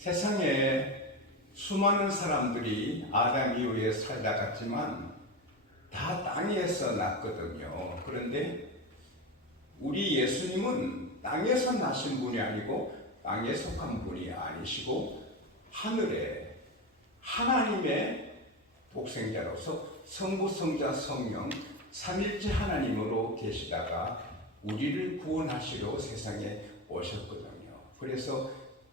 세상에 수많은 사람들이 아담 이후에 살다 갔지만 다 땅에서 났거든요. 그런데 우리 예수님은 땅에서 나신 분이 아니고 땅에 속한 분이 아니시고 하늘에 하나님의 독생자로서 성부, 성자, 성령 삼일째 하나님으로 계시다가 우리를 구원하시러 세상에 오셨거든요. 그래서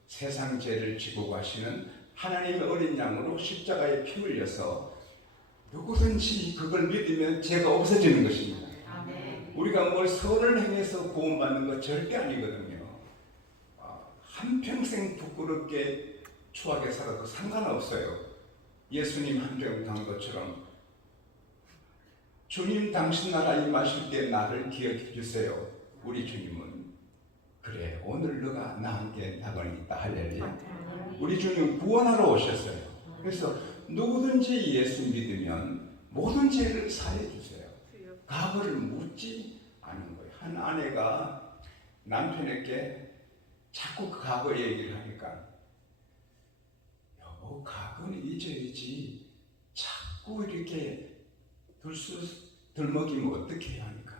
세상 죄를 지고 가시는 하나님의 어린 양으로 십자가에 피 흘려서 누구든지 그걸 믿으면 죄가 없어지는 것입니다. 아멘. 우리가 뭘 선을 행해서 구원받는 것 절대 아니거든요. 한평생 부끄럽게 추하게 살아도 상관없어요. 예수님 한평 간 것처럼 주님 당신 나라 임하실 때 나를 기억해 주세요. 우리 주님은 그래 오늘 너가 나 함께 낙원이 있다. 할렐루야. 우리 주님 구원하러 오셨어요. 그래서 누구든지 예수 믿으면 모든 죄를 사해 주세요. 과거를 묻지 않은 거예요. 한 아내가 남편에게 자꾸 그 과거 얘기를 하니까 여보 과거는 잊어야지 자꾸 이렇게 들먹이면 어떻게 해야 하니까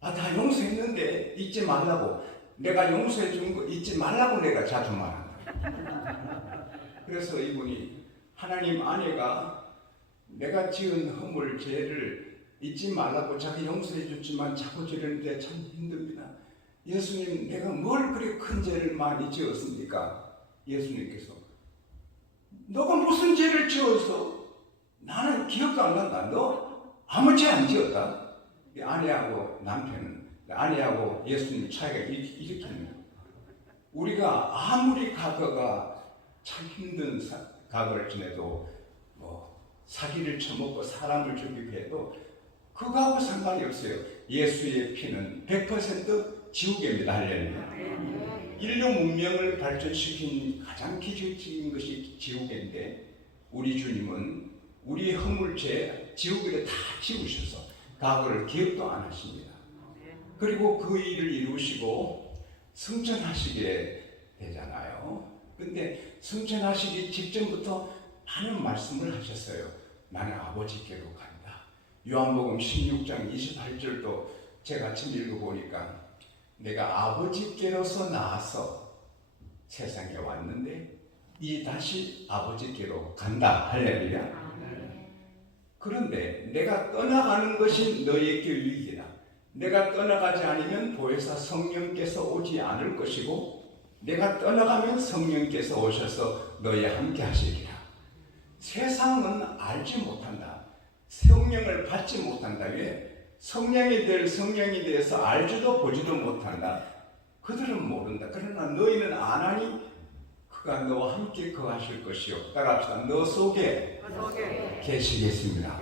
다 용서했는데 잊지 말라고 내가 용서해 준 거 잊지 말라고 내가 자주 말한다. 그래서 이분이 하나님 아내가 내가 지은 허물 죄를 잊지 말라고 자기 용서해 줬지만 자꾸 저러는데 참 힘듭니다. 예수님 내가 뭘 그렇게 큰 죄를 많이 지었습니까? 예수님께서 너가 무슨 죄를 지어서 나는 기억도 안 난다. 너 아무 죄 안 지었다. 아내하고 남편은 아내하고 예수님 차이가 이렇게 있는 거예요. 우리가 아무리 과거가 참 힘든 과거를 지내도 사기를 쳐먹고 사람을 죽이고 해도 그거하고 상관이 없어요. 예수의 피는 100% 지우개입니다. 할렐루야. 인류 문명을 발전시킨 가장 기초적인 것이 지우개인데 우리 주님은 우리 허물죄 지우개를 다 지우셔서 과거를 기억도 안 하십니다. 그리고 그 일을 이루시고 승천하시게 되잖아요. 근데 승천하시기 직전부터 많은 말씀을 하셨어요. 나는 아버지께로 간다. 요한복음 16장 28절도 제가 아침 읽어보니까 내가 아버지께로서 나와서 세상에 왔는데 이 다시 아버지께로 간다. 할렐루야. 그런데 내가 떠나가는 것이 너희에게 유익이다. 내가 떠나가지 않으면 보혜사 성령께서 오지 않을 것이고 내가 떠나가면 성령께서 오셔서 너희와 함께 하시리라. 세상은 알지 못한다. 성령을 받지 못한다. 왜? 성령이 대해서 알지도 보지도 못한다. 그들은 모른다. 그러나 너희는 아나니 그가 너와 함께 거하실 것이요. 따라합시다. 너 속에 계시겠습니다.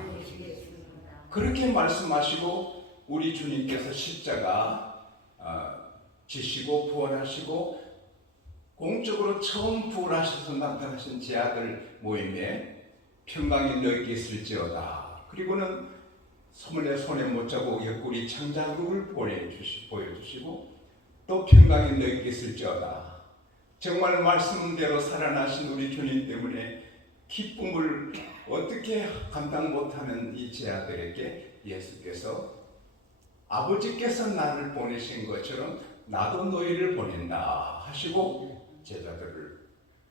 그렇게 말씀하시고 우리 주님께서 십자가 지시고 부활하시고 공적으로 처음 부활하셔서 나타나신 제 아들 모임에 평강이 너희에게 있을지어다. 그리고는 손에 못 잡고 옆구리 창자국을 보여주시고 또 평강이 너희에게 있을지어다. 정말 말씀대로 살아나신 우리 주님 때문에 기쁨을 어떻게 감당 못하는 이 제 아들에게 예수께서 아버지께서 나를 보내신 것처럼 나도 너희를 보낸다 하시고 제자들을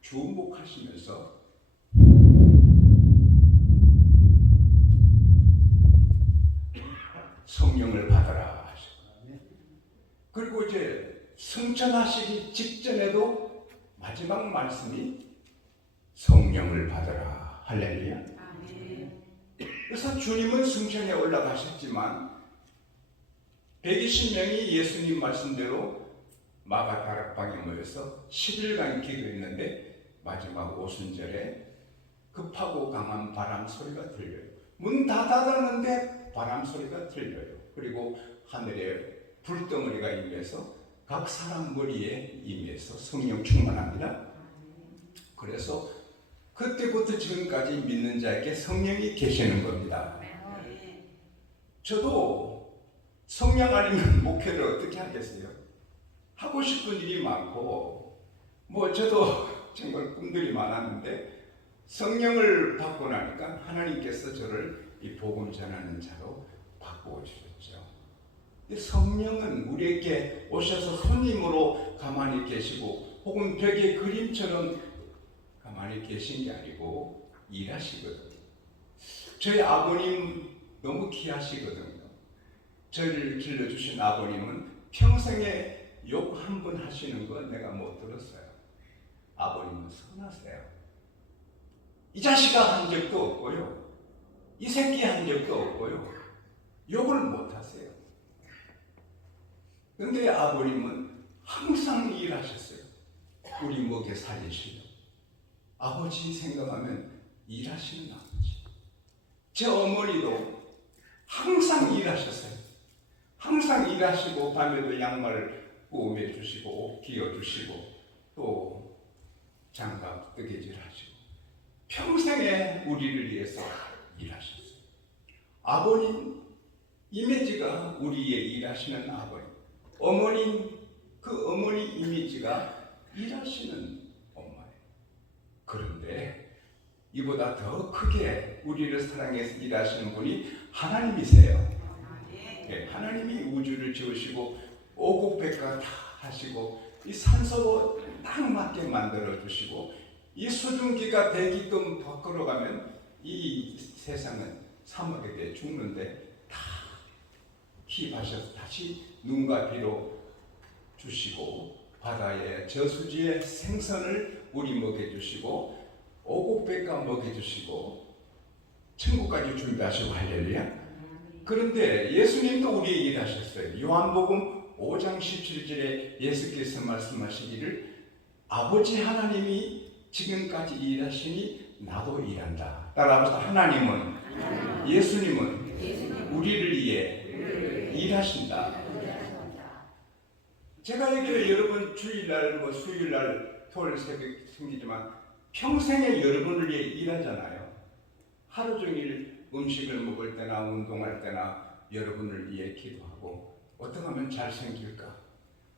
주목하시면서 성령을 받아라 하시고 그리고 이제 승천하시기 직전에도 마지막 말씀이 성령을 받아라. 할렐루야. 그래서 주님은 승천에 올라가셨지만 120명이 예수님 말씀대로 마가 다락방에 모여서 10일간 기도했는데 마지막 오순절에 급하고 강한 바람 소리가 들려요. 문 다 닫았는데 바람 소리가 들려요. 그리고 하늘에 불덩어리가 임해서 각 사람 머리에 임해서 성령 충만합니다. 그래서 그때부터 지금까지 믿는 자에게 성령이 계시는 겁니다. 저도 성령 아니면 목회를 어떻게 하겠어요? 하고 싶은 일이 많고 저도 정말 꿈들이 많았는데 성령을 받고 나니까 하나님께서 저를 이 복음 전하는 자로 바꾸어 주셨죠. 성령은 우리에게 오셔서 손님으로 가만히 계시고 혹은 벽에 그림처럼 가만히 계신 게 아니고 일하시거든요. 저희 아버님 너무 귀하시거든요. 저를 길러주신 아버님은 평생에 욕 한 번 하시는 건 내가 못 들었어요. 아버님은 선하세요. 이 자식아 한 적도 없고요. 이 새끼 한 적도 없고요. 욕을 못 하세요. 그런데 아버님은 항상 일하셨어요. 우리 먹여 살리시려. 아버지 생각하면 일하시는 아버지. 제 어머니도 항상 일하셨어요. 항상 일하시고 밤에도 양말을 꾸며 주시고 옷 끼워 주시고 또 장갑 뜨개질 하시고 평생에 우리를 위해서 일하셨어요. 아버님 이미지가 우리의 일하시는 아버님, 어머님 그 어머니 이미지가 일하시는 엄마예요. 그런데 이보다 더 크게 우리를 사랑해서 일하시는 분이 하나님이세요. 네, 하나님이 우주를 지으시고 오곡백과 다 하시고 이 산소 딱 맞게 만들어 주시고 이 수증기가 대기끔 밖으로 가면 이 세상은 사막에 대해 죽는데 다 힙하셔서 다시 눈과 비로 주시고 바다의 저수지의 생선을 우리 먹여주시고 오곡백과 먹여주시고 천국까지 준비하시고 할렐루야. 그런데 예수님도 우리의 일을 하셨어요. 요한복음 5장 17절에 예수께서 말씀하시기를 아버지 하나님이 지금까지 일하시니 나도 일한다. 따라합시다. 하나님은 예수님은 우리를 위해 일하신다. 제가 얘기를 여러분 주일날 수요일날 토요일 새벽 생기지만 평생에 여러분을 위해 일하잖아요. 하루 종일 음식을 먹을 때나 운동할 때나 여러분을 위해 기도하고 어떻게 하면 잘생길까?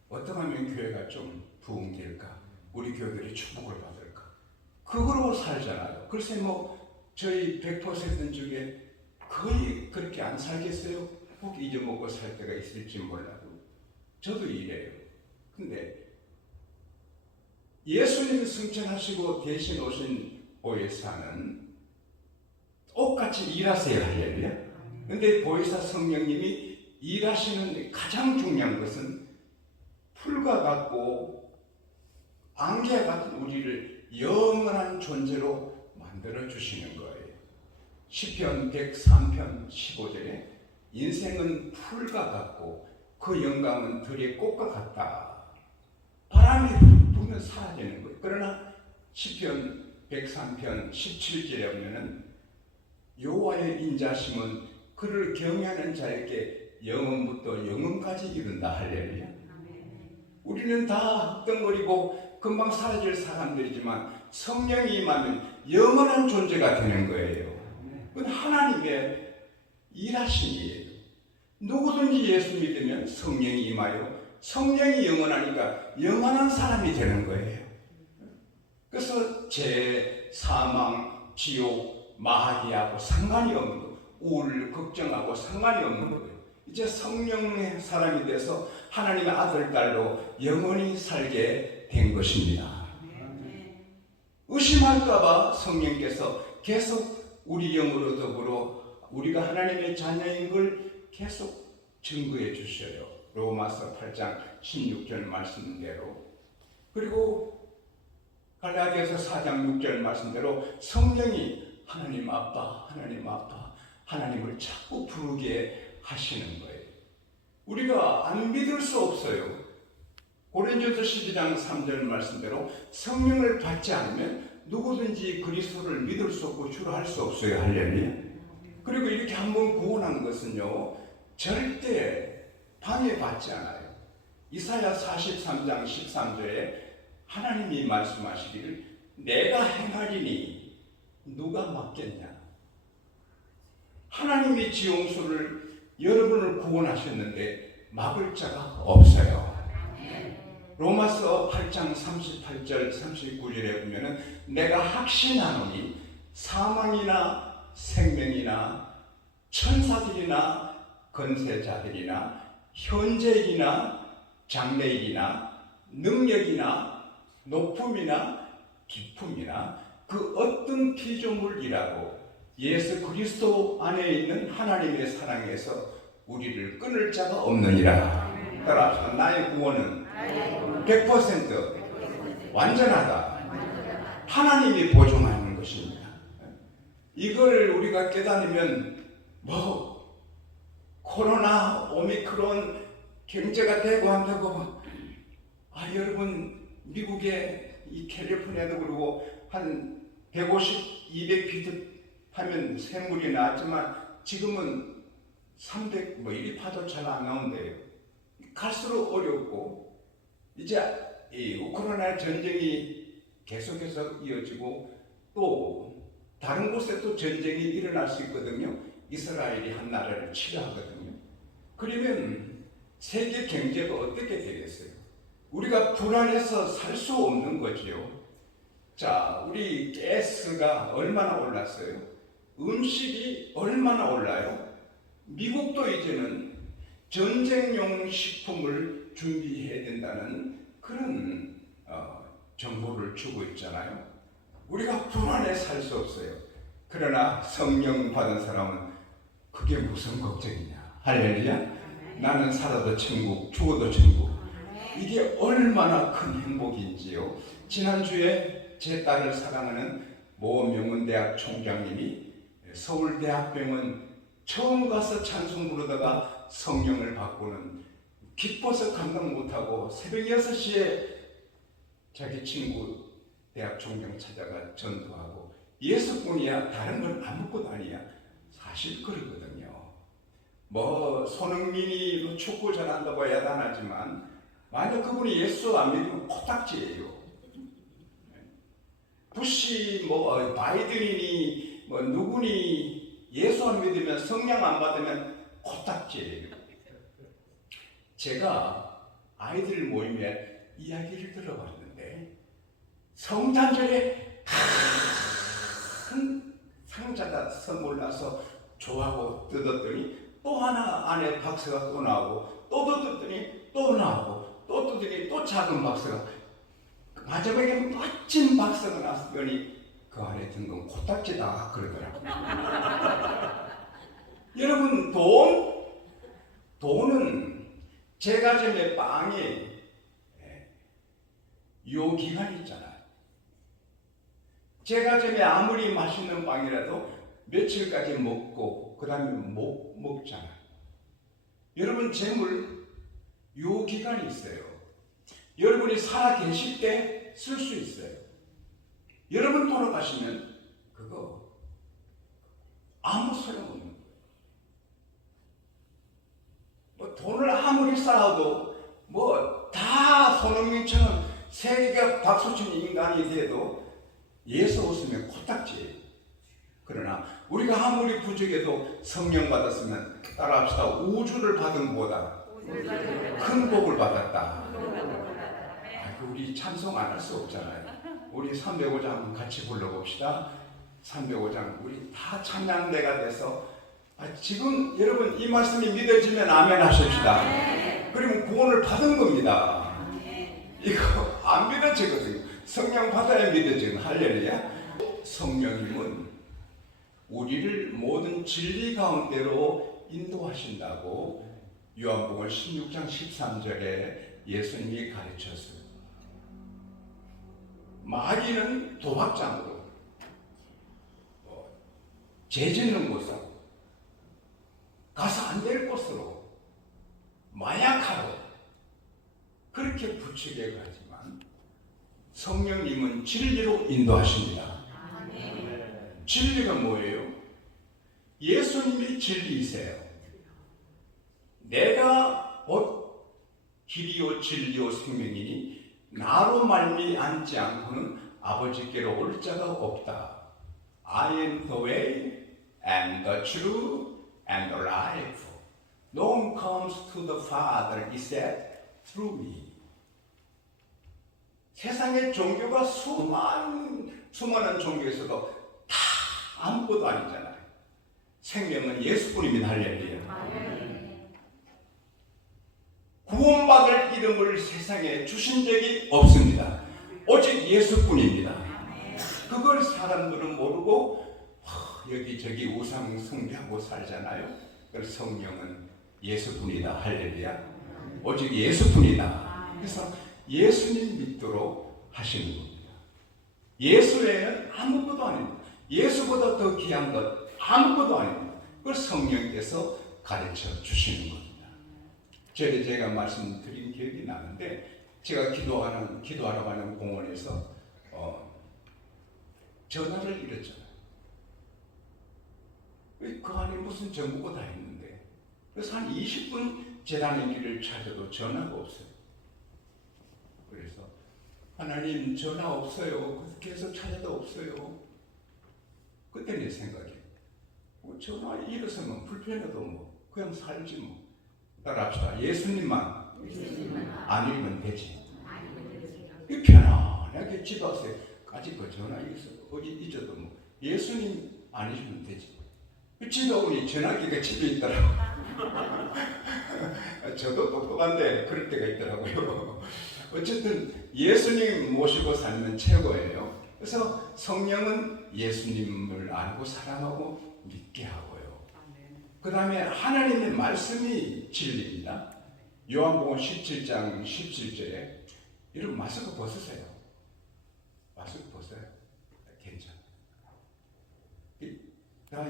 어떻게 하면 교회가 좀 부흥될까? 우리 교회들이 축복을 받을까? 그거로 살잖아요. 글쎄 저희 100% 중에 거의 그렇게 안 살겠어요? 꼭 잊어먹고 살 때가 있을지 몰라도 저도 이래요. 근데 예수님이 승천하시고 대신 오신 보혜사는 똑같이 일하세요. 할렐루야. 근데 보혜사 성령님이 일하시는 가장 중요한 것은 풀과 같고 안개와 같은 우리를 영원한 존재로 만들어 주시는 거예요. 시편 103편 15절에 인생은 풀과 같고 그 영광은 들의 꽃과 같다. 바람이 불면 사라지는 거예요. 그러나 시편 103편 17절에 보면은 여호와의 인자심은 그를 경외하는 자에게 영원부터 영원까지 이른다. 할렐루야. 우리는 다 흙덩거리고 금방 사라질 사람들이지만 성령이 임하면 영원한 존재가 되는 거예요. 그건 하나님의 일하심이에요. 누구든지 예수 믿으면 성령이 임하여 성령이 영원하니까 영원한 사람이 되는 거예요. 그래서 죄, 사망, 지옥, 마귀하고 상관이 없는 거예요. 우울, 걱정하고 상관이 없는 거예요. 이제 성령의 사람이 돼서 하나님의 아들, 딸로 영원히 살게 된 것입니다. 의심할까봐 성령께서 계속 우리 영으로 더불어 우리가 하나님의 자녀인 걸 계속 증거해 주셔요. 로마서 8장 16절 말씀대로. 그리고 갈라디아서 4장 6절 말씀대로 성령이 하나님 아빠, 하나님 아빠, 하나님을 자꾸 부르게 하시는 거예요. 우리가 안 믿을 수 없어요. 고린도서 12장 3절 말씀대로 성령을 받지 않으면 누구든지 그리스도를 믿을 수 없고 주로 할 수 없어요. 할렐루야. 그리고 이렇게 한번 구원한 것은요, 절대 방해받지 않아요. 이사야 43장 13절에 하나님이 말씀하시기를 내가 행하리니 누가 막겠냐. 하나님이 지용수를 여러분을 구원하셨는데 막을 자가 없어요. 로마서 8장 38절 39절에 보면은 내가 확신하노니 사망이나 생명이나 천사들이나 권세자들이나 현재이나 장래이나 능력이나 높음이나 깊음이나 그 어떤 피조물이라고 예수 그리스도 안에 있는 하나님의 사랑에서 우리를 끊을 자가 없느니라. 따라서 나의 구원은 100% 완전하다. 하나님이 보증하는 것입니다. 이걸 우리가 깨달으면 뭐 코로나 오미크론 경제가 되고 한다고 여러분 미국의 이 캘리포니아도 그러고 한 150, 200피트 하면 샘물이 나왔지만 지금은 300 뭐 이리 파도 잘 안 나온대요. 갈수록 어렵고 이제 이 우크라이나 전쟁이 계속해서 이어지고 또 다른 곳에 또 전쟁이 일어날 수 있거든요. 이스라엘이 한 나라를 치료하거든요. 그러면 세계 경제가 어떻게 되겠어요? 우리가 불안해서 살 수 없는 거지요. 자, 우리 가스가 얼마나 올랐어요? 음식이 얼마나 올라요? 미국도 이제는 전쟁용 식품을 준비해야 된다는 그런 정보를 주고 있잖아요. 우리가 불안해 살 수 없어요. 그러나 성령 받은 사람은 그게 무슨 걱정이냐. 할렐루야. 나는 살아도 천국, 죽어도 천국. 이게 얼마나 큰 행복인지요. 지난주에 제 딸을 사랑하는 모 명문대학 총장님이 서울대학병원 처음 가서 찬송 부르다가 성령을 받고는 기뻐서 감당 못하고 새벽 6시에 자기 친구 대학 총장 찾아가 전도하고 예수뿐이야 다른 건 아무것도 아니야. 사실 그러거든요. 뭐 손흥민이 뭐 축구 잘한다고 야단하지만 만약 그분이 예수 안 믿으면 코딱지예요. 부시 뭐 바이든이니 뭐 누구니 예수 안 믿으면 성령 안 받으면 코딱지예요. 제가 아이들 모임에 이야기를 들어봤는데 성탄절에 큰 상자가 선물나서 좋아하고 뜯었더니 또 하나 안에 박스가 또 나오고 또 뜯었더니 또 나오고 또 뜯더니 또 작은 박스가 마지막에 멋진 박스가 나왔더니 그 안에 든 건 코딱지다 그러더라고요. 여러분 돈은 제과점의 빵에 유효기간이 있잖아요. 제과점에 아무리 맛있는 빵이라도 며칠까지 먹고 그 다음에 못 먹잖아요. 여러분 재물 유효기간이 있어요. 여러분이 살아 계실 때 쓸 수 있어요. 여러분 돌아가시면 그거 아무 소용없는 거예요. 뭐 돈을 아무리 쌓아도 뭐 다 손흥민처럼 세계가 박수치는 인간이 돼도 예수 없으면 코딱지예요. 그러나 우리가 아무리 부족해도 성령 받았으면 따라합시다. 우주를 받은 보다 큰 복을 받았다. 우리 찬송 안 할 수 없잖아요. 우리 305장 같이 불러봅시다. 305장 우리 다 찬양대가 돼서 지금 여러분 이 말씀이 믿어지면 아멘 하십시다. 그러면 구원을 받은 겁니다. 이거 안 믿어지거든요. 성령 받아야 믿어지는 할렐루야. 성령님은 우리를 모든 진리 가운데로 인도하신다고 요한복음 16장 13절에 예수님이 가르쳤어요. 마귀는 도박장으로 죄 짓는 곳으로 가서 안 될 곳으로 마약하러 그렇게 부추겨 가지만 성령님은 진리로 인도하십니다. 진리가 뭐예요? 예수님이 진리이세요. 내가 길이요 진리요 생명이니 나로 말미암지 않고는 아버지께로 올 자가 없다. I am the way and the truth and the life. No one comes to the Father except through me. 세상의 종교가 수많은 종교에서도 다 아무것도 아니잖아요. 생명은 예수뿐입니다. 할렐루야. 구원받을 이름을 세상에 주신 적이 없습니다. 오직 예수뿐입니다. 그걸 사람들은 모르고 여기저기 우상 숭배하고 살잖아요. 그래서 성령은 예수뿐이다. 할렐루야. 오직 예수뿐이다. 그래서 예수님 믿도록 하시는 겁니다. 예수 외에는 아무것도 아닙니다. 예수보다 더 귀한 것 아무것도 아닙니다. 그걸 성령께서 가르쳐 주시는 겁니다. 전에 제가 말씀드린 기억이 나는데, 제가 기도하러 가는 공원에서 전화를 잃었잖아요. 그 안에 무슨 정보가 다 있는데, 그래서 한 20분 재단의 길을 찾아도 전화가 없어요. 그래서 하나님 전화 없어요. 계속 찾아도 없어요. 그때 내 생각이 전화 잃었으면 불편해도 뭐 그냥 살지 뭐. 따라합시다. 예수님만 안 잃으면 되지. 이 편안하게 집앞에 아직 그 전화 어디 잊어도 뭐 예수님 안 잊으면 되지. 집에 오니 전화기가 집에 있더라고. 저도 똑똑한데 그럴 때가 있더라고요. 어쨌든 예수님 모시고 살면 최고예요. 그래서 성령은 예수님을 알고 사랑하고 믿게 하고요. 그 다음에 하나님의 말씀이 진리입니다. 요한복음 17장 17절에 여러분 마스크 벗으세요. 마스크 벗어요. 괜찮아요.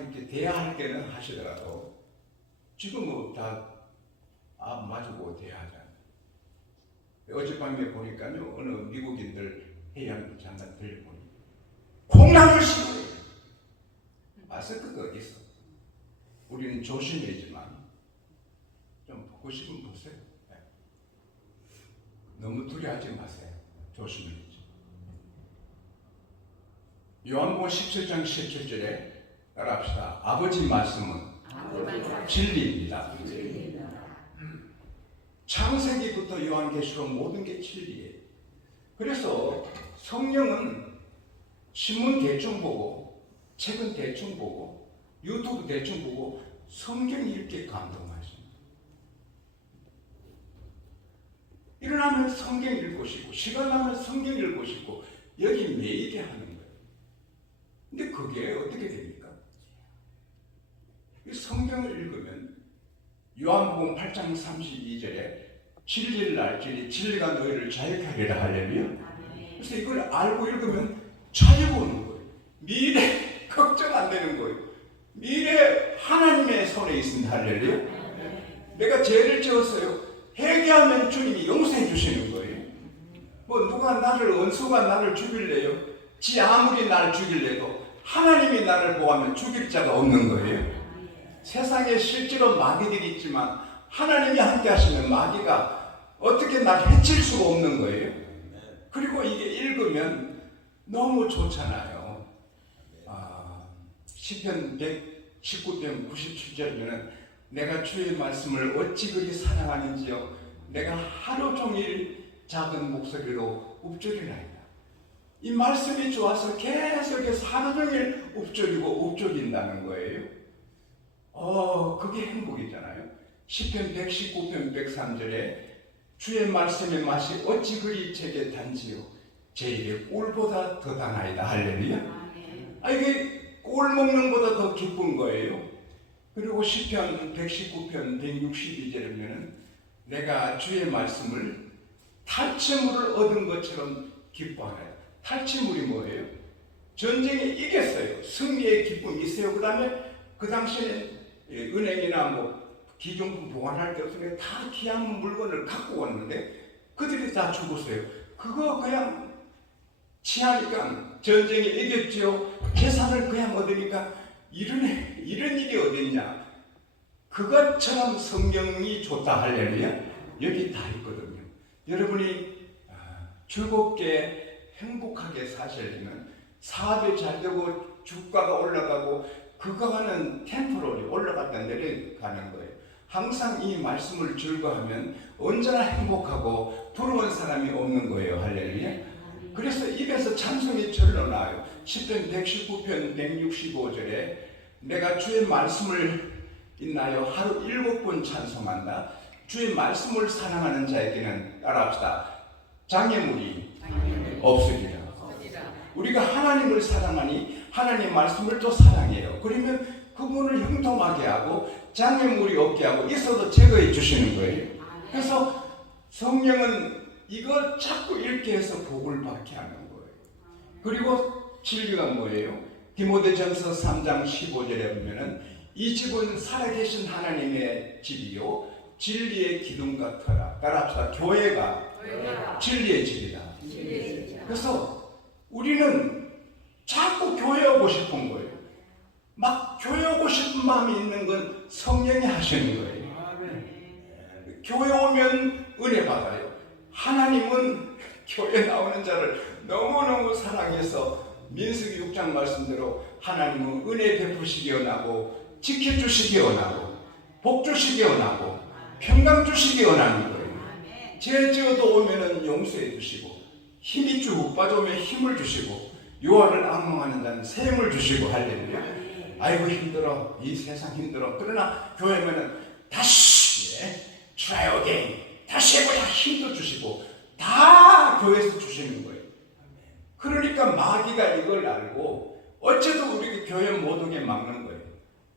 이렇게 대화할 때는 하시더라도 지금 뭐 다 마주보고 대화하잖아요. 어젯밤에 보니까요, 어느 미국인들 해양 장관들 보니 콩나물 심어요. 마스크가 어디 있어? 우리는 조심해야지만 좀 보고 싶으면 보세요. 네. 너무 두려워하지 마세요. 조심해야지. 요한복음 17장 17절에 따라합시다. 아버지 말씀은 진리입니다. 창세기부터 요한계시록 모든 게 진리예요. 그래서 성령은 신문 대충 보고, 책은 대충 보고, 유튜브 대충 보고 성경 읽게 감동하십니다. 일어나면 성경 읽고 싶고, 시간 나면 성경 읽고 싶고, 여기 매이게 하는 거예요. 근데 그게 어떻게 됩니까? 이 성경을 읽으면 요한복음 8장 32절에 진리를 알지니 진리가 너희를 자유케 하리라. 할렐루야. 그래서 이걸 알고 읽으면 자유가 오는 거예요. 미래 걱정 안 되는 거예요. 미래 하나님의 손에 있습니다. 할렐루야. 내가 죄를 지었어요. 회개하면 주님이 용서해 주시는 거예요. 뭐 누가 원수가 나를 죽일래요? 지 아무리 나를 죽일래도 하나님이 나를 보호하면 죽일 자가 없는 거예요. 세상에 실제로 마귀들이 있지만 하나님이 함께 하시면 마귀가 어떻게 날 해칠 수가 없는 거예요. 그리고 이게 읽으면 너무 좋잖아요. 시편 119편 97절에는 내가 주의 말씀을 어찌 그리 사랑하는지요. 내가 하루 종일 작은 목소리로 읊조리나이다. 이 말씀이 좋아서 계속해서 하루 종일 읊조린다는 거예요. 그게 행복이잖아요. 시편 119편 103절에 주의 말씀의 맛이 어찌 그리 제게 단지요. 제 입에 꿀보다 더 단하이다. 할렐루야. 이게 꿀 먹는 것보다 더 기쁜 거예요. 그리고 시편 119편 162절에 보면 내가 주의 말씀을 탈취물을 얻은 것처럼 기뻐하나요. 탈취물이 뭐예요? 전쟁에 이겼어요. 승리의 기쁨이 있어요. 그 당시에 은행이나 뭐 기존품 보관할 때 없으면 다 귀한 물건을 갖고 왔는데 그들이 다 죽었어요. 그거 그냥 취하니까 전쟁에 이겼지요. 재산을 그냥 얻으니까 이런 일이 어딨냐. 그것처럼 성경이 좋다. 할렐루야. 여기 다 있거든요. 여러분이 즐겁게 행복하게 사시려면 사업이 잘 되고 주가가 올라가고 그거는 템포럴이 올라갔다 내려가는 거예요. 항상 이 말씀을 즐거워하면 언제나 행복하고 부러운 사람이 없는 거예요. 할렐루야. 그래서 입에서 찬송이 절로 나와요. 시편 119편 165절에 내가 주의 말씀을 있나요? 하루 7번 찬송한다. 주의 말씀을 사랑하는 자에게는 따라합시다. 장애물이 없으리라. 우리가 하나님을 사랑하니 하나님 말씀을 또 사랑해요. 그러면 그분을 형통하게 하고 장애물이 없게 하고 있어도 제거해 주시는 거예요. 그래서 성령은 이거 자꾸 읽게 해서 복을 받게 하는 거예요. 그리고 진리가 뭐예요? 디모데전서 3장 15절에 보면은 이 집은 살아계신 하나님의 집이요 진리의 기둥 같아라. 따라합시다. 교회가 진리의 집이다. 그래서 우리는 자꾸 교회 오고 싶은 거예요. 막 교회 오고 싶은 마음이 있는 건 성령이 하시는 거예요. 교회 오면 은혜 받아요. 하나님은 교회 나오는 자를 너무너무 사랑해서 민수기 6장 말씀대로 하나님은 은혜 베푸시기 원하고 지켜주시기 원하고 복 주시기 원하고 평강 주시기 원하는 거예요. 죄 지어도 오면은 용서해 주시고 힘이 쭉 빠져오면 힘을 주시고 유아를 악몽하는 자는 샘을 주시고 할렐루야. 아이고 힘들어 이 세상 힘들어. 그러나 교회 오면은 다시 try again 다시 해보자 힘도 주시고 다 교회에서 주시는 거예요. 그러니까 마귀가 이걸 알고 어째도 우리 교회 못 오게 막는 거예요.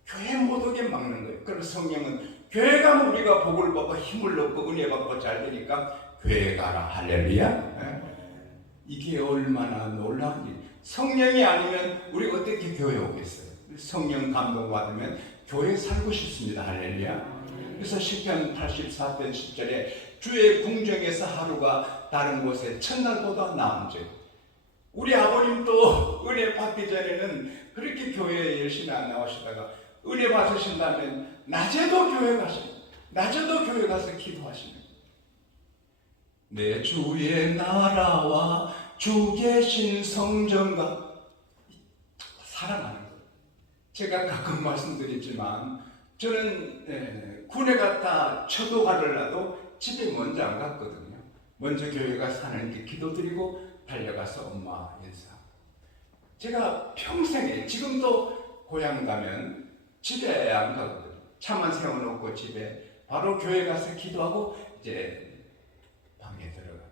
교회 못 오게 막는 거예요. 그래서 성령은 교회 가면 우리가 복을 받고 힘을 얻고 은혜 받고 잘 되니까 교회 가라 할렐루야. 이게 얼마나 놀라운 일. 성령이 아니면 우리 어떻게 교회 오겠어요? 성령 감동 받으면 교회 살고 싶습니다. 할렐루야. 그래서 시편 84편 10절에 주의 궁정에서 하루가 다른 곳에 첫날보다 나은 즉 우리 아버님도 은혜 받기 전에는 그렇게 교회에 열심히 안 나오시다가 은혜 받으신다면 낮에도 교회 가시고 낮에도 교회 가서 기도하시는 내 주의 나라와 주 계신 성전과 사랑하는 거예요. 제가 가끔 말씀드리지만 저는 군에 갔다 처도가를 놔도 집에 먼저 안 갔거든요. 먼저 교회 가서 하나님께 기도드리고 달려가서 엄마 인사. 제가 평생에 지금도 고향 가면 집에 안 가거든요. 차만 세워놓고 집에 바로 교회 가서 기도하고 이제 방에 들어가요.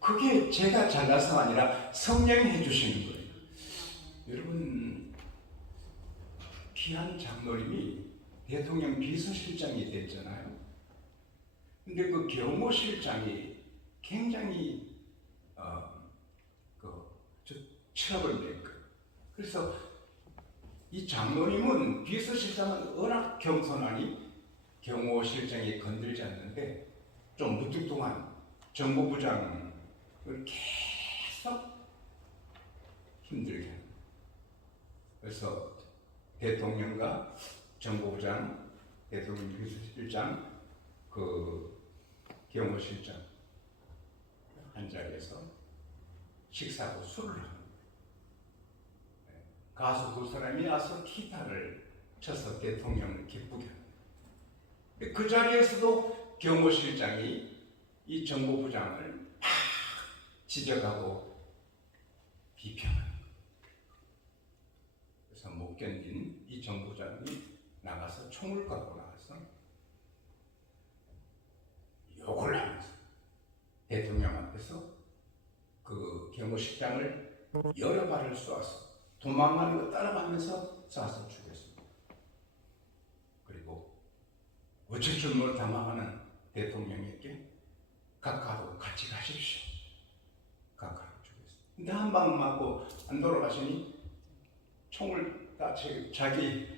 그게 제가 잘나서 아니라 성령이 해주시는 거예요. 여러분 귀한 장로님이 대통령 비서실장이 됐잖아요. 근데 그 경호실장이 굉장히 취업을 낸 거예요. 그래서 이 장로님은 비서실장은 워낙 겸손하니 경호실장이 건들지 않는데 좀 무뚝뚝한 정보부장을 계속 힘들게 합니다. 그래서 대통령과 정보부장, 대통령 비서실장, 그 경호실장 한 자리에서 식사하고 술을 합니다. 가수 두 사람이 와서 기타를 쳐서 대통령을 기쁘게 합니다. 그 자리에서도 경호실장이 이 정보부장을 막 지적하고 비평하는 거예요. 그래서 못 견딘 이 정보부장이 나가서 총을 갖고 나가서 욕을 하면서 대통령 앞에서 그 경호실장을 여러 발을 쏘아서 도망가는 거 따라가면서 쏴서 죽였습니다. 그리고 어쩔 줄 모르고 당황하는 대통령에게 각하로 같이 가십시오. 각하로 죽였습니다. 근데 한 방 맞고 안 돌아가시니 총을 자기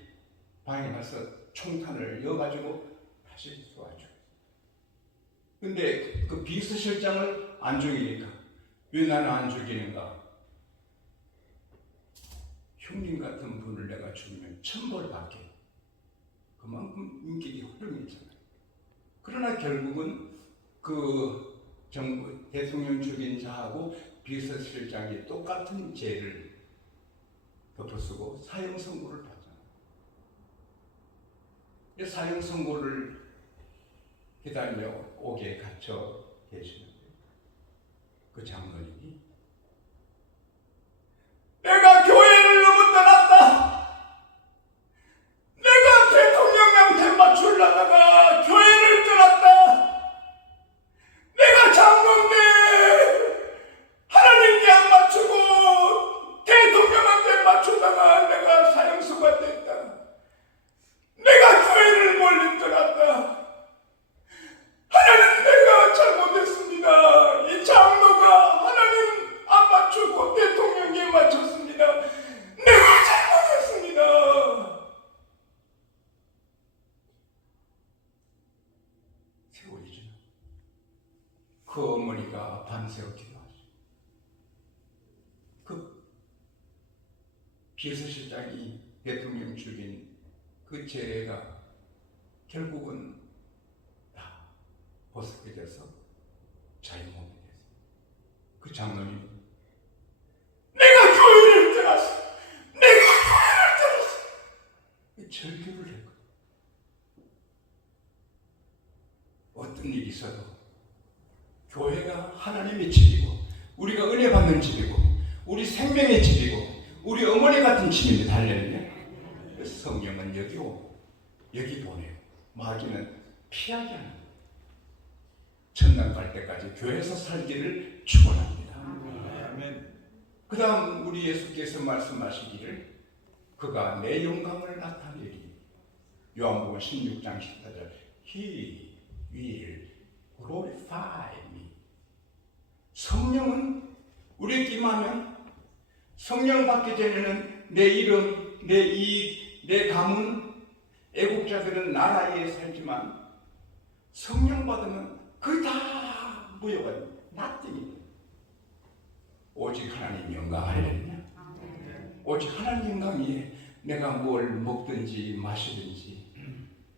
방에 가서 총탄을 이어가지고 다시 쏘아 죽였습니다. 근데 그 비서실장을 안 죽이니까 왜 나는 안 죽이는가? 형님 같은 분을 내가 죽이면 천벌 받게. 그만큼 인격이 흐름이잖아요. 그러나 결국은 그 정부 대통령 죽인 자하고 비서실장이 똑같은 죄를 덮어쓰고 사형 선고를 받잖아요. 사형 선고를 기다려 옥에 갇혀 계시는데 그 장로님이 내가 교회를 너무 떠났다. 내가 대통령한테 맞추려다가 교회를 떠났다. 내가 장로인데 하나님께 안 맞추고 대통령한테 맞추다가 내가 사형수가 됐다. 내가 교회를 멀리 떠났다. 하나님, 내가 잘못했습니다. 이 장로가 하나님 안 맞추고 대통령에 맞췄습니다. 내가 잘못했습니다. 세월이 지나 그 어머니가 밤새워 기도하죠. 그 비서실장이 대통령 죽인 그 죄가 결국은 다 벗겨져서 자유몸이 됐어요. 그 장로님, 내가 교회를 떠났어. 내가 교회를 떠났어. 절규를 했거든. 어떤 일이 있어도 교회가 하나님의 집이고 우리가 은혜 받는 집이고 우리 생명의 집이고 우리 어머니 같은 집입니다. 할렐루야. 성령은 여기 오고 여기 보내요. 마귀는 피하게 하는 거예요. 천당 갈 때까지 교회에서 살기를 축원합니다. 그 다음 우리 예수께서 말씀하시기를 그가 내 영광을 나타내리. 요한복음 16장 14절 He will glorify me. 성령은 우리 기만하면 성령 받기 전에는 내 이름, 내 이익, 내 가문, 애국자들은 나라에 살지만 성령 받으면 그게 다 무효가 nothing입니다. 오직 하나님 영광. 할렐루야. 오직 하나님 영광 위에 내가 뭘 먹든지 마시든지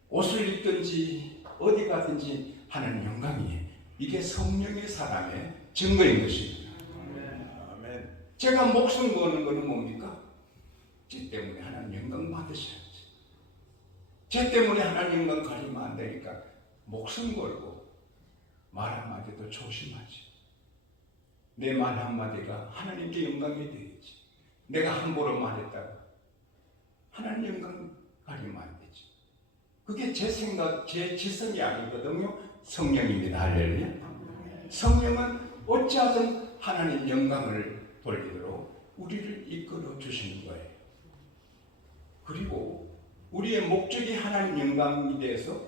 옷을 입든지 어디 가든지 하나님 영광 위에 이게 성령의 사람의 증거인 것입니다. 아멘. 제가 목숨 거는 것은 뭡니까? 제 때문에 하나님 영광 받으셔야지. 제 때문에 하나님 영광 가리면 안 되니까 목숨 걸고 말 한마디도 조심하지. 내 말 한마디가 하나님께 영광이 되겠지. 내가 함부로 말했다가 하나님 영광 가리면 안 되지. 그게 제 생각, 제 지성이 아니거든요. 성령입니다. 할렐루야. 성령은 어찌하든 하나님 영광을 돌리도록 우리를 이끌어 주시는 거예요. 그리고 우리의 목적이 하나님 영광에 대해서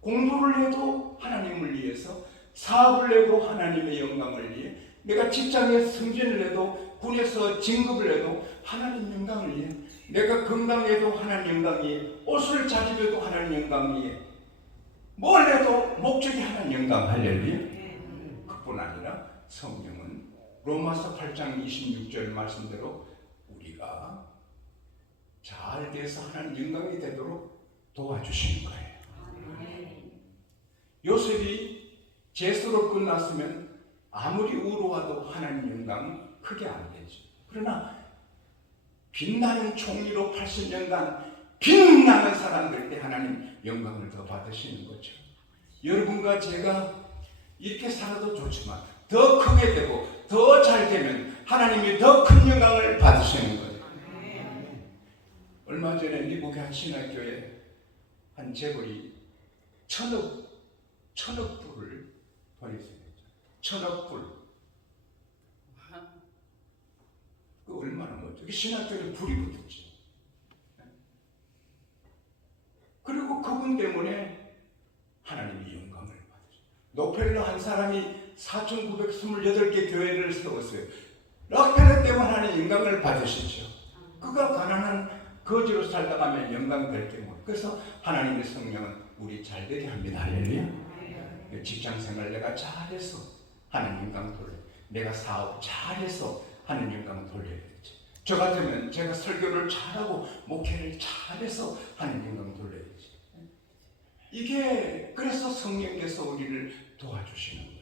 공부를 해도 하나님을 위해서, 사업을 해도 하나님의 영광을 위해, 내가 직장에 승진을 해도, 군에서 진급을 해도 하나님 영광을 위해, 내가 건강해도 하나님 영광 위해, 옷을 잘 입어도 하나님 영광 위해, 뭘 해도 목적이 하나님 영광. 할렐루야. 그뿐 아니라 성령은 로마서 8장 26절 말씀대로 우리가 잘 돼서 하나님 영광이 되도록 도와주시는 거예요. 요셉이 제수로 끝났으면 아무리 우로와도 하나님 영광 크게 안 되죠. 그러나 빛나는 총리로 80년간 빛나는 사람들 때 하나님 영광을 더 받으시는 거죠. 여러분과 제가 이렇게 살아도 좋지만 더 크게 되고 더 잘 되면 하나님이 더 큰 영광을 받으시는 거예요. 얼마 전에 미국의 한 신학교에 한 재벌이 천억 불을 벌였어요. 1000억 불. 그 얼마나 멋져. 그 신학교에 불이 붙었지. 그리고 그분 때문에 하나님이 영광을 받으셨어요. 록펠러 한 사람이 4928개 교회를 세웠어요. 록펠러 때문에 하나님 영광을 받으시죠. 그가 가난한 거지로 살다 가면 영광 될 게 뭐. 그래서 하나님의 성령은 우리 잘 되게 합니다. 할렐루야. 직장 생활 내가 잘해서 하나님 영광 돌려. 내가 사업 잘해서 하나님 영광 돌려야 되지. 저 같으면 제가 설교를 잘하고 목회를 잘해서 하나님 영광 돌려야지. 이게 그래서 성령께서 우리를 도와주시는 거예요.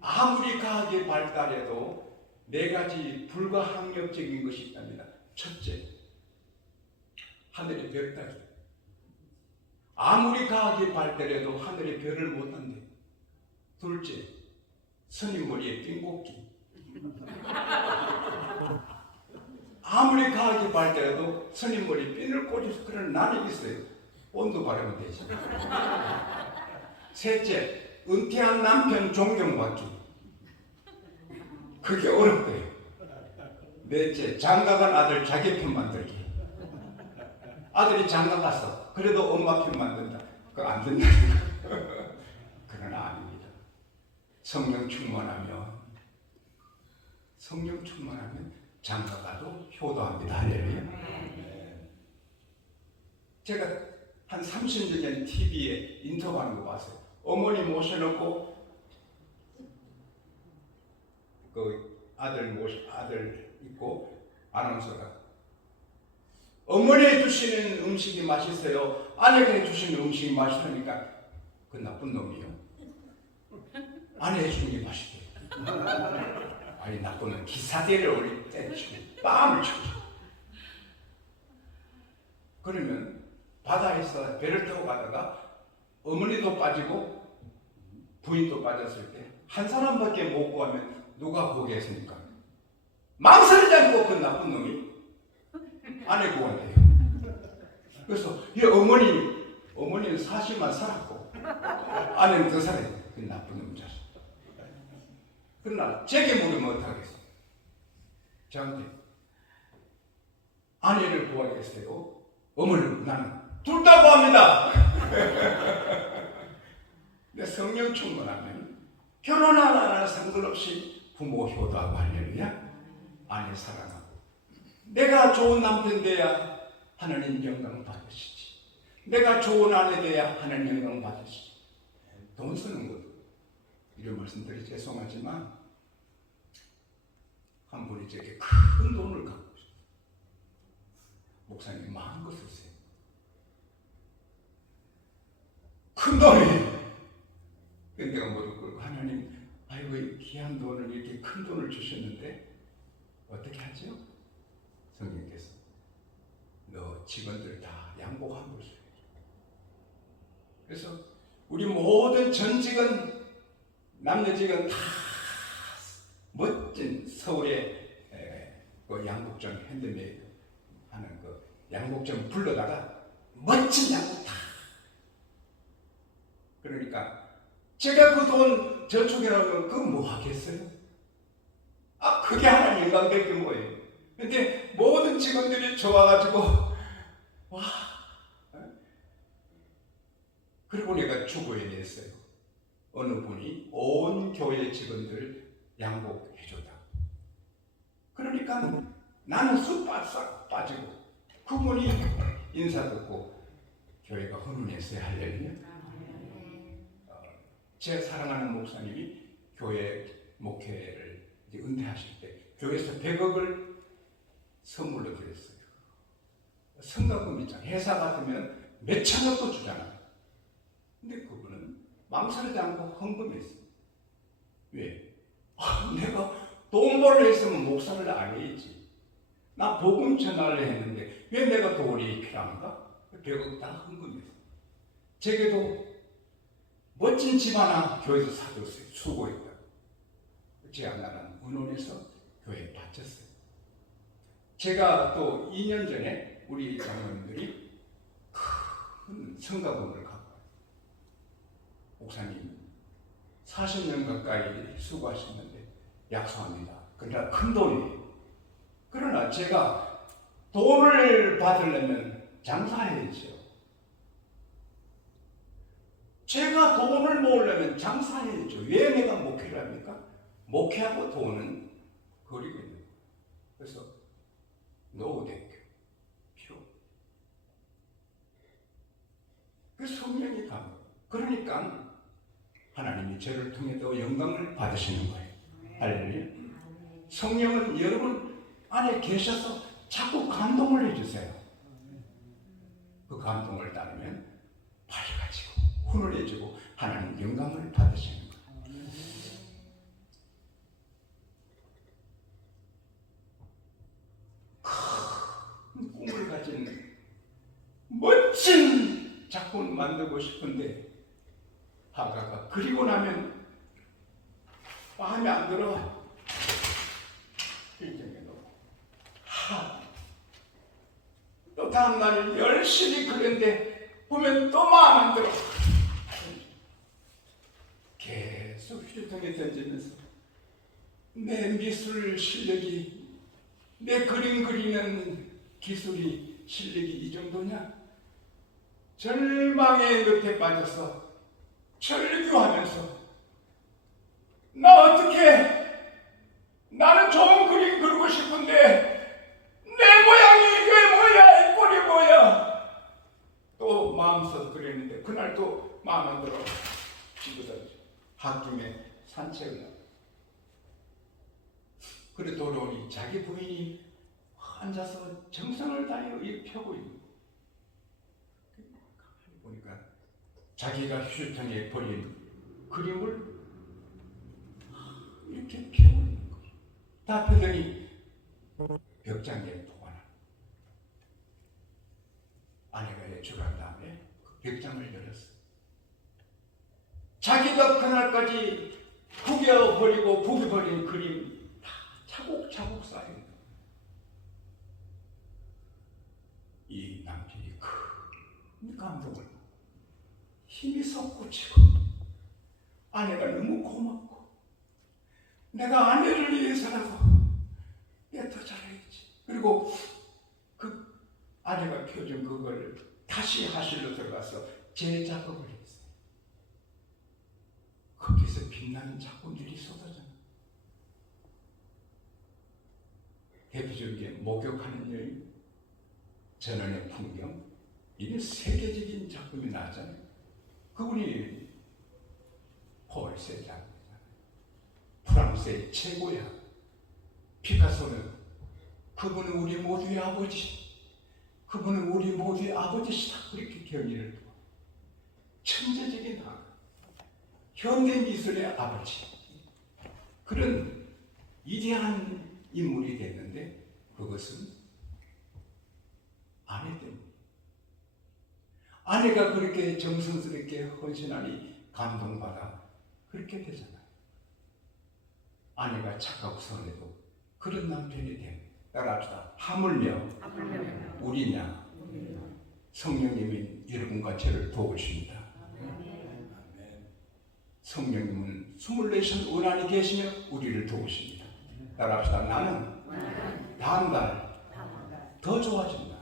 아무리 과학이 발달해도 네 가지 불가항력적인 것이 있답니다. 첫째, 하늘의 별 따기. 아무리 과학이 발달해도 하늘의 별을 못 한대. 둘째, 스님 머리에 띵곡기. 아무리 가하게 발달해도 스님 머리 핀을 꽂아서 그런 나는 있어요. 온도 바르면 되지. 셋째, 은퇴한 남편 존경받기. 그게 어렵대요. 넷째, 장가간 아들 자기 편 만들기. 아들이 장가 갔어. 그래도 엄마 편 만든다. 그거 안 된다는 거. 그건 아닙니다. 성령 충만하면 장가 가도 효도합니다. 할렐루야. 제가 한 30년 전 TV에 인터뷰하는 거 봤어요. 어머니 모셔놓고 그 아들 있고 아나운서가 어머니 해주시는 음식이 맛있어요. 아내가 해주시는 음식이 맛있으니까 그 나쁜 놈이요. 아내 해주는 게 맛있대요. 아니 나쁜 놈 기사대를 올릴 때 뺨을 치고 그러면 바다에서 배를 타고 가다가 어머니도 빠지고 부인도 빠졌을 때 한 사람밖에 못 구하면 누가 구하겠습니까? 망설이지 않고 그 나쁜 놈이 아내 구한대요. 그래서 이 어머니는 40만 살았고 아내는 더 살아요. 그 나쁜 놈 자식. 그러나 제게 물으면 어떡하겠어요? 저한테 아내를 구하겠어요? 어머니는 나는 둘 다 구합니다. 근데 성령 충만하면 결혼하나 상관없이 부모 효도하고 할렐루야. 아내 사랑하고 내가 좋은 남편 돼야 하나님 영광 받으시지. 내가 좋은 아내 돼야 하나님 영광 받으시지. 돈 쓰는 것도 이런 말씀드리 죄송하지만 한 분이 저렇게 큰 돈을 갖고 있어요. 목사님 마음껏 쓰세요. 큰 돈이. 근데 내가 무릎 꿇고 하나님 아이고 귀한 돈을 이렇게 큰 돈을 주셨는데 어떻게 하죠? 성령께서 너 직원들 다 양복한 것을. 그래서 우리 모든 전 직원 남녀 직원 다 멋진 서울의 그 양복점 핸드메이드 하는 그 양복점 불러다가 멋진 양복 다. 그러니까 제가 그 돈 저축이라면 그거 뭐 하겠어요? 아 그게 하나님 영광될 게 뭐예요? 근데 모든 직원들이 좋아가지고 와 그리고 내가 주고해 냈어요. 어느 분이 온 교회 직원들 양복해줬다. 그러니까 나는 쑥 빠지고 그분이 인사 듣고 교회가 훈훈했어요. 할렐루야. 제 사랑하는 목사님이 교회 목회를 이제 은퇴하실 때 교회에서 100억을 선물로 드렸어요. 성과금 있잖아요. 회사 같으면 몇천억도 주잖아요. 근데 그분은 망설이지 않고 헌금했어요. 왜? 내가 돈 벌려 했으면 목사를 안 해야지. 나 복음 전하려 했는데 왜 내가 돈이 필요한가? 100억 다 헌금했어요. 제게도 멋진 집 하나 교회에서 사줬어요. 수고했다. 제가 나는 의논해서 교회에 바쳤어요. 제가 또 2년 전에 우리 장로님들이 큰 성가금을 갖고 와요. 목사님 40년 가까이 수고하셨는데 약속합니다. 그러나 큰 돈이에요. 그러나 제가 돈을 받으려면 장사해야죠. 제가 돈을 모으려면 장사해야죠. 왜 내가 목회를 합니까? 목회하고 돈은 거리가 있는 거예요. 그래서 노후대교 필요. 그 성령이 가면 그러니까 하나님이 저를 통해서 영광을 받으시는 거예요. 할렐루야. 성령은 여러분 안에 계셔서 자꾸 감동을 해주세요. 그 감동을 따르면 밝아지고 훈훈해지고 하나님 영광을 받으시는 거예요. 큰 꿈을 가진 멋진 작품을 만들고 싶은데 하가가 그리고 나면 마음에 안 들어. 일정해 놓고 또 다음날 열심히 그렸는데 보면 또 마음 안 들어. 계속 휴지통에 던지면서 내 미술 실력이, 내 그림 그리는 기술이, 실력이 이 정도냐? 절망의 늪에 빠져서 절규하면서 나 어떻게, 나는 좋은 그림 그리고 싶은데 내 모양이 이게 뭐야, 이 꼴이 뭐야. 또 마음껏 그랬는데 그날 또 마음 안 들어. 친구들 학중에 산책을 하고, 그래 돌아오니 자기 부인이 앉아서 정성을 다하여 이 펴고 있는 거예요. 가만히 보니까 자기가 휴지통에 버린 그림을 이렇게 펴고 있는 거예요. 다 펴더니 벽장에 보관한, 아내가 외출한 다음에 그 벽장을 열었어요. 자기가 그날까지 구겨버리고 구겨버린 그림 다 차곡차곡 쌓여있는 거예요. 이 남편이 큰 감동을, 힘이 솟구치고, 아내가 너무 고맙고, 내가 아내를 위해서라도 내가 더 잘해야지. 그리고 그 아내가 펴준 그걸 다시 하실로 들어가서 재작업을 했어요. 거기서 빛나는 작품들이 쏟아져요. 대표적인 게 목욕하는 여인, 전원의 풍경, 이게 세계적인 작품이 나왔잖아요. 그분이 폴 세잔, 프랑스의 최고야. 피카소는 그분은 우리 모두의 아버지, 그분은 우리 모두의 아버지시다, 그렇게 견인을 하고, 천재적인 학, 현대 미술의 아버지, 그런 위대한 인물이 됐는데 그것은 아내 때문에. 아내가 그렇게 정성스럽게 헌신하니 감동받아 그렇게 되잖아요. 아내가 착하고 선해도 그런 남편이 됩니다. 따라합시다. 하물며 우리냐. 성령님이 여러분과 저를 도우십니다. 성령님은 24시간 원한이 계시며 우리를 도우십니다. 따라합시다. 나는 다음 달 더 좋아진다.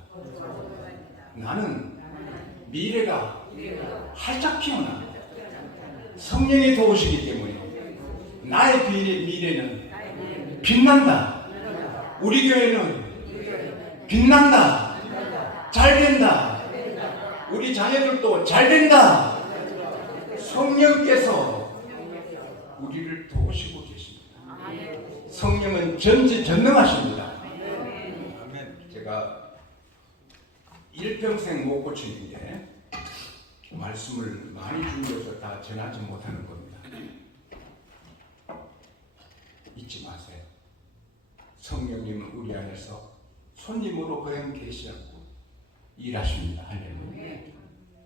나는 미래가 활짝 피어나. 성령이 도우시기 때문에 나의 미래는 빛난다. 우리 교회는 빛난다. 잘 된다. 우리 자녀들도 잘 된다. 성령께서 우리를 도우시고 계십니다. 성령은 전지전능하십니다. 제가 일평생 못 고치는 게 말씀을 많이 준비해서 다 전하지 못하는 겁니다. 잊지 마세요. 성령님은 우리 안에서 손님으로 그냥 계시고 일하십니다. 할렐루야.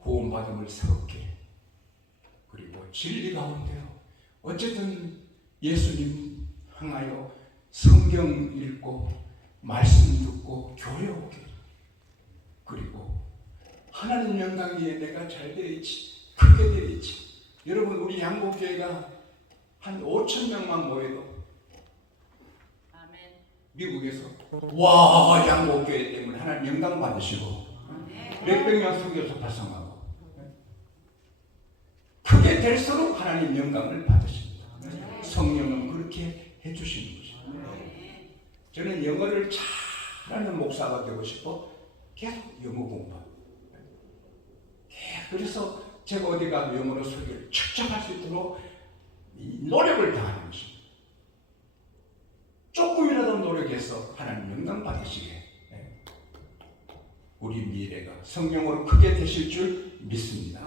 구원받음을 새롭게, 그리고 진리 가운데요, 어쨌든 예수님 향하여 성경 읽고 말씀 듣고 교회 오게, 그리고 하나님 영광 위에 내가 잘 되어있지, 크게 되어있지. 여러분, 우리 양곡교회가 한 5,000명만 모여도 미국에서 와, 양곡교회 때문에 하나님 영광 받으시고 몇백 명 선교사 발송하고 크게 될수록 하나님 영광을 받으십니다. 성령은 그렇게 해주시는 거죠. 저는 영어를 잘하는 목사가 되고 싶어 계속 영어 공부하고, 그래서 제가 어디 가도 영어로 설교를 측정할 수 있도록 노력을 다하는 것입니다. 조금이라도 노력해서 하나님 영광 받으시게, 우리 미래가 성령으로 크게 되실 줄 믿습니다.